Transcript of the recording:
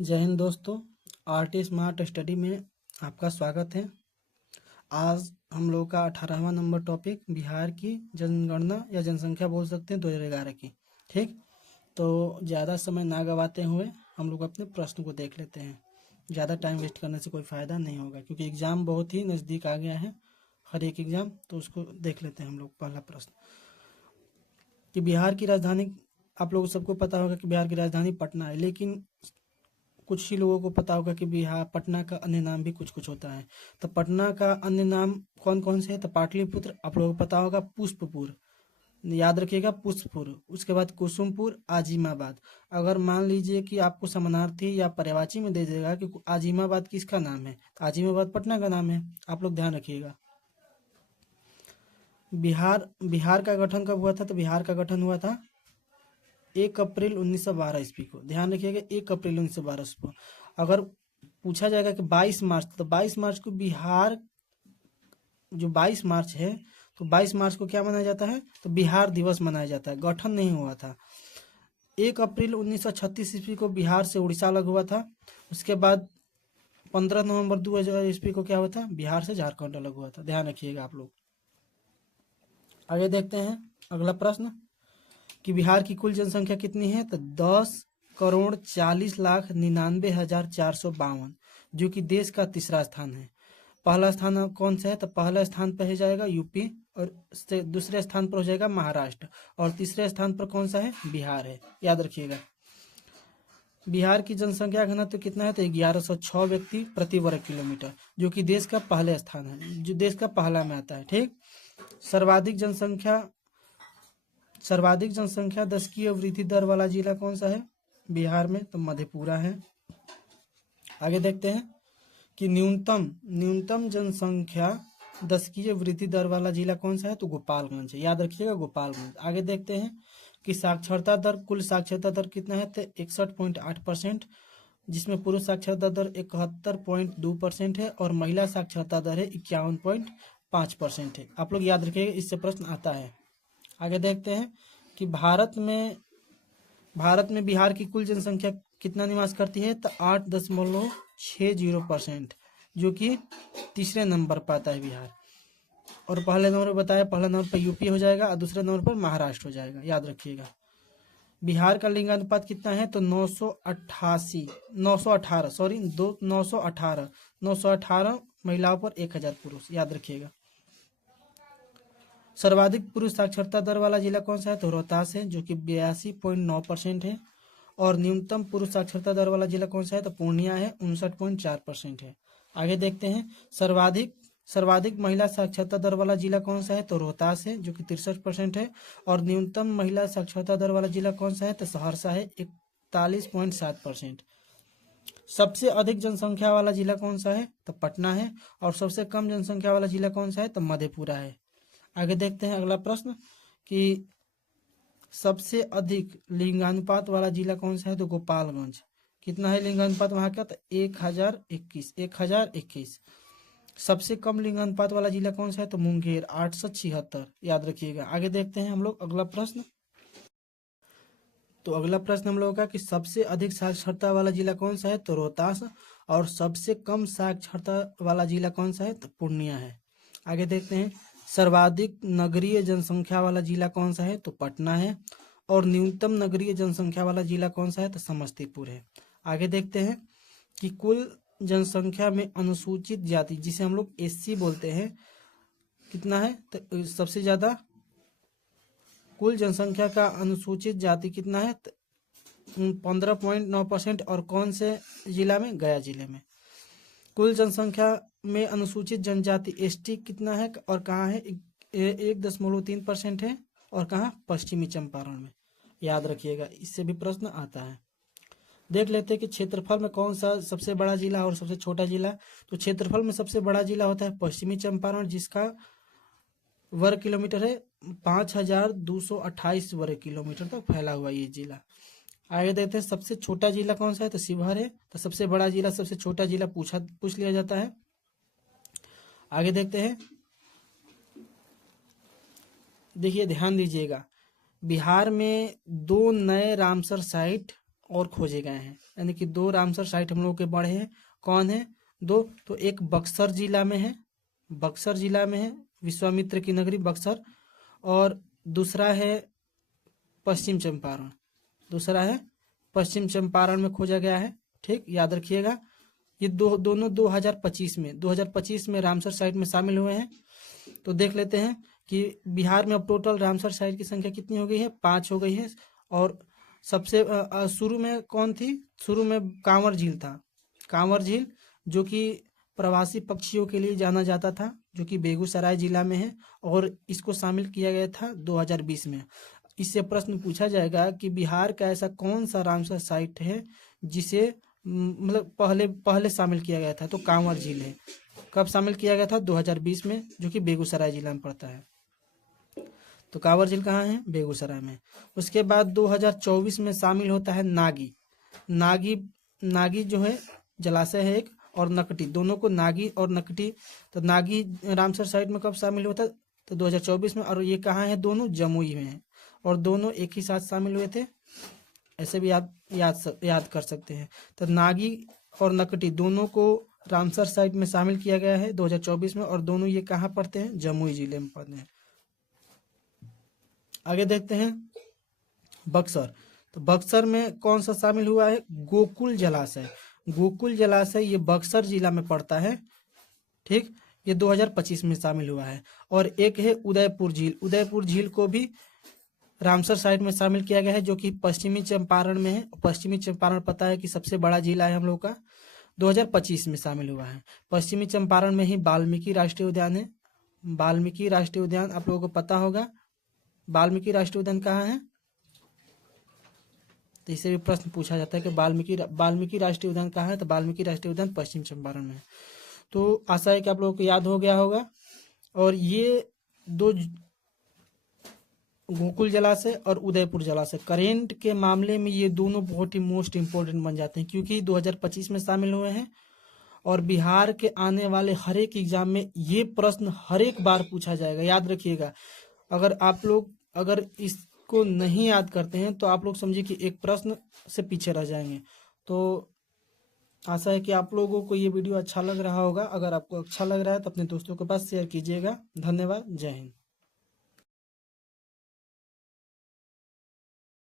जय हिंद दोस्तों। RT smart study में आपका स्वागत है। आज हम लोग का 18वां नंबर टॉपिक बिहार की जनगणना या जनसंख्या बोल सकते हैं 2011 की। ठीक, तो ज़्यादा समय ना गवाते हुए हम लोग अपने प्रश्न को देख लेते हैं। ज़्यादा टाइम वेस्ट करने से कोई फ़ायदा नहीं होगा क्योंकि एग्ज़ाम बहुत ही नज़दीक आ गया है, हर एक एग्ज़ाम। तो उसको देख लेते हैं हम लोग। पहला प्रश्न कि बिहार की राजधानी, आप लोगों सबको पता होगा कि बिहार की राजधानी पटना है, लेकिन कुछ ही लोगों को पता होगा कि बिहार पटना का अन्य नाम भी कुछ कुछ होता है। तो पटना का अन्य नाम कौन कौन से है? तो पाटलिपुत्र, आप लोगों को पता होगा, पुष्पपुर, याद रखिएगा पुष्पपुर, उसके बाद कुसुमपुर, आजिमाबाद। अगर मान लीजिए कि आपको समानार्थी या पर्यायवाची में दे देगा कि आजिमाबाद किसका नाम है, तो आजिमाबाद पटना का नाम है। आप लोग ध्यान रखिएगा। बिहार बिहार का गठन कब हुआ था? तो बिहार का गठन हुआ था 1 अप्रैल 1912 ईस्वी को। ध्यान रखिएगा 1 अप्रैल 1912 को। अगर पूछा जाएगा कि 22 मार्च, तो 22 मार्च को बिहार, जो 22 मार्च है, तो 22 मार्च को क्या मनाया जाता है? तो बिहार दिवस मनाया जाता है। गठन नहीं हुआ था। 1 अप्रैल 1936 ईस्वी को बिहार से उड़ीसा अलग हुआ था। उसके बाद 15 नवंबर 2000 ईस्वी को क्या हुआ था? बिहार से झारखंड अलग हुआ था। ध्यान रखिएगा आप लोग। आगे देखते हैं अगला प्रश्न कि बिहार की कुल जनसंख्या कितनी है? तो 10,40,99,452, जो कि देश का तीसरा स्थान है। पहला स्थान कौन सा है? तो पहला स्थान पर जाएगा यूपी, और दूसरे स्थान पर हो जाएगा महाराष्ट्र, और तीसरे स्थान पर कौन सा है? बिहार है। याद रखिएगा। बिहार की जनसंख्या घनत्व कितना है? तो 1106 व्यक्ति प्रति वर्ग किलोमीटर, जो कि देश का पहले स्थान है, जो देश का पहला में आता है। ठीक, सर्वाधिक जनसंख्या दशकीय वृद्धि दर वाला जिला कौन सा है बिहार में? तो मधेपुरा है। आगे देखते हैं कि न्यूनतम जनसंख्या दशकीय वृद्धि दर वाला जिला कौन सा है? तो गोपालगंज है। याद रखिएगा, गोपालगंज। आगे देखते हैं कि साक्षरता दर, कुल साक्षरता दर कितना है? तो 61.8%, जिसमें पुरुष साक्षरता दर 71.2% है और महिला साक्षरता दर है 51.5% है। आप लोग याद रखिएगा, इससे प्रश्न आता है। आगे देखते हैं कि भारत में बिहार की कुल जनसंख्या कितना निवास करती है? तो 8.60%, जो कि तीसरे नंबर पर आता है बिहार। और पहले नंबर पर बताया, पहला नंबर पर यूपी हो जाएगा और दूसरे नंबर पर महाराष्ट्र हो जाएगा। याद रखिएगा। बिहार का लिंगानुपात कितना है? तो 918 महिलाओं पर 1000 पुरुष। याद रखिएगा। सर्वाधिक पुरुष साक्षरता दर वाला जिला कौन सा है? तो रोहतास है, जो कि 82.9% है। और न्यूनतम पुरुष साक्षरता दर वाला जिला कौन सा है? तो पूर्णिया है, 59.4% है। आगे देखते हैं सर्वाधिक महिला साक्षरता दर वाला जिला कौन सा है? तो रोहतास है, जो कि 63% है। और न्यूनतम महिला साक्षरता दर वाला जिला कौन सा है? तो सहरसा है, 41.7%। सबसे अधिक जनसंख्या वाला जिला कौन सा है? तो पटना है। और सबसे कम जनसंख्या वाला जिला कौन सा है? तो मधेपुरा है। आगे देखते हैं अगला प्रश्न कि सबसे अधिक लिंगानुपात वाला जिला कौन सा है? तो गोपालगंज। कितना है लिंगानुपात वहां का? तो 1021। सबसे कम लिंगानुपात वाला जिला कौन सा है? तो मुंगेर, 876। याद रखिएगा। आगे देखते हैं हम लोग अगला प्रश्न। तो अगला प्रश्न हम लोगों का कि सबसे अधिक साक्षरता वाला जिला कौन सा है? तो रोहतास। और सबसे कम साक्षरता वाला जिला कौन सा है? तो पूर्णिया है। आगे देखते हैं सर्वाधिक नगरीय जनसंख्या वाला जिला कौन सा है? तो पटना है। और न्यूनतम नगरीय जनसंख्या वाला जिला कौन सा है? तो समस्तीपुर है। आगे देखते हैं कि कुल जनसंख्या में अनुसूचित जाति, जिसे हम लोग एससी बोलते हैं, कितना है? तो सबसे ज्यादा कुल जनसंख्या का अनुसूचित जाति कितना है? 15.9%। और कौन से जिला में? गया जिले में। कुल जनसंख्या में अनुसूचित जनजाति एसटी कितना है और कहाँ है? 1.3% है। और कहाँ? पश्चिमी चंपारण में। याद रखिएगा, इससे भी प्रश्न आता है। देख लेते हैं कि क्षेत्रफल में कौन सा सबसे बड़ा जिला और सबसे छोटा जिला। तो क्षेत्रफल में सबसे बड़ा जिला होता है पश्चिमी चंपारण, जिसका वर्ग किलोमीटर है 5228 वर्ग किलोमीटर तक फैला हुआ ये जिला। आगे देखते हैं सबसे छोटा जिला कौन सा है? तो शिवहर है। तो सबसे बड़ा जिला, सबसे छोटा जिला पूछ लिया जाता है। आगे देखते हैं, देखिए ध्यान दीजिएगा, बिहार में 2 नए रामसर साइट और खोजे गए हैं, यानी कि 2 रामसर साइट हम लोग के बढ़े हैं। कौन है 2? तो एक बक्सर जिला में है, बक्सर जिला में है, विश्वामित्र की नगरी बक्सर, और दूसरा है पश्चिम चंपारण, दूसरा है पश्चिम चंपारण में खोजा गया है। ठीक, याद रखिएगा। ये दोनों 2025 में रामसर साइट में शामिल हुए हैं। तो देख लेते हैं कि बिहार में अब टोटल रामसर साइट की संख्या कितनी हो गई है, 5 हो गई है। और सबसे शुरू में कौन थी? शुरू में कांवर झील था, कांवर झील जो कि प्रवासी पक्षियों के लिए जाना जाता था, जो कि बेगूसराय जिला में है, और इसको शामिल किया गया था 2020 में। इससे प्रश्न पूछा जाएगा कि बिहार का ऐसा कौन सा रामसर साइट है जिसे मतलब पहले पहले शामिल किया गया था? तो कांवर झील है। कब शामिल किया गया था? 2020 में, जो कि बेगूसराय जिला में पड़ता है। तो कांवर झील कहाँ है? बेगूसराय में। उसके बाद 2024 में शामिल होता है नागी। नागी नागी जो है जलाशय है एक, और नकटी, दोनों को नागी और नकटी। तो नागी रामसर साइट में कब शामिल होता है? तो 2024 में। और ये कहाँ है? दोनों जमुई में है, और दोनों एक ही साथ शामिल हुए थे। ऐसे भी आप याद कर सकते हैं। तो नागी और नकटी दोनों को रामसर साइट में शामिल किया गया है 2024 में, और दोनों ये कहाँ पड़ते हैं? जमुई जिले में पड़ते हैं। आगे देखते हैं बक्सर। तो बक्सर में कौन सा शामिल हुआ है? गोकुल जलाशय। गोकुल जलाशय ये बक्सर जिला में पड़ता है। ठीक, ये 2025 में शामिल हुआ है। और एक है उदयपुर झील। उदयपुर झील को भी रामसर साइट में शामिल किया गया है, जो कि पश्चिमी चंपारण में है। पश्चिमी चंपारण पता है कि सबसे बड़ा जिला है हम लोग का। 2025 में शामिल हुआ है। पश्चिमी चंपारण में ही वाल्मीकि राष्ट्रीय उद्यान है। वाल्मीकि राष्ट्रीय उद्यान आप लोगों को पता होगा। वाल्मीकि राष्ट्रीय उद्यान कहाँ है? तो इससे भी प्रश्न पूछा जाता है कि वाल्मीकि राष्ट्रीय उद्यान कहाँ है? तो वाल्मीकि राष्ट्रीय उद्यान पश्चिम चंपारण में है। तो आशा है कि आप लोगों को याद हो गया होगा। और ये दो गोकुल जलाशय और उदयपुर जलाशय करेंट के मामले में ये दोनों बहुत ही मोस्ट इंपोर्टेंट बन जाते हैं, क्योंकि 2025 में शामिल हुए हैं। और बिहार के आने वाले हर एक एग्जाम में ये प्रश्न हर एक बार पूछा जाएगा, याद रखिएगा। अगर आप लोग अगर इसको नहीं याद करते हैं तो आप लोग समझिए कि एक प्रश्न से पीछे रह जाएंगे। तो आशा है कि आप लोगों को ये वीडियो अच्छा लग रहा होगा। अगर आपको अच्छा लग रहा है तो अपने दोस्तों के पास शेयर कीजिएगा। धन्यवाद। जय हिंद।